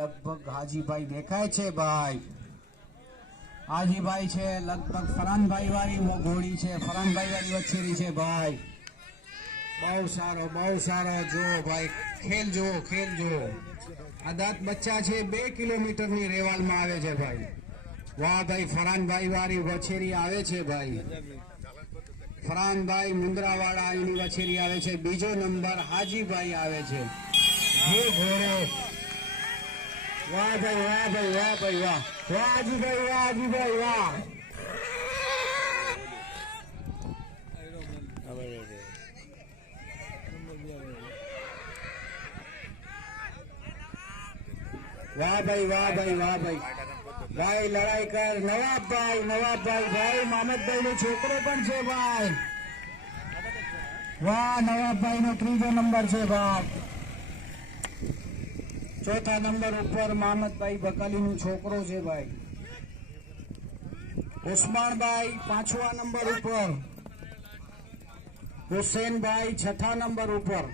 लगभग हाजी भाई देखाय छे भाई। हाजी भाई छे लगभग फरहान भाई वाली घोड़ी छे, फरहान भाई वाली वछेरी छे भाई। बहु सारो जो भाई खेल जो आदात बच्चा छे 2 किलोमीटर ની રેવાલ માં આવે છે ભાઈ। વાહ ભાઈ ફરહાન ભાઈ વાળી વછેરી આવે છે ભાઈ। ફરહાન ભાઈ મુંદ્રાવાળા એની વછેરી આવે છે। બીજો નંબર હાજી ભાઈ આવે છે। જે ઘોડો વાહ ભાઈ વાહ ભાઈ વાહ ભાઈ વાહ વાહ હાજી ભાઈ વાહ। वाह भाई वाह भाई वाह भाई भाई लड़ाई कर नवाब भाई भाई मोहम्मद भाई नो छोकरो पण छे भाई। वाह नवाब भाई नो त्रीजो नंबर छे भाई। चौथा नंबर ऊपर मोहम्मद भाई बकाली नो छोकरो छे भाई। उस्मान भाई 5वा नंबर ऊपर, हुसैन भाई 6ठा नंबर ऊपर।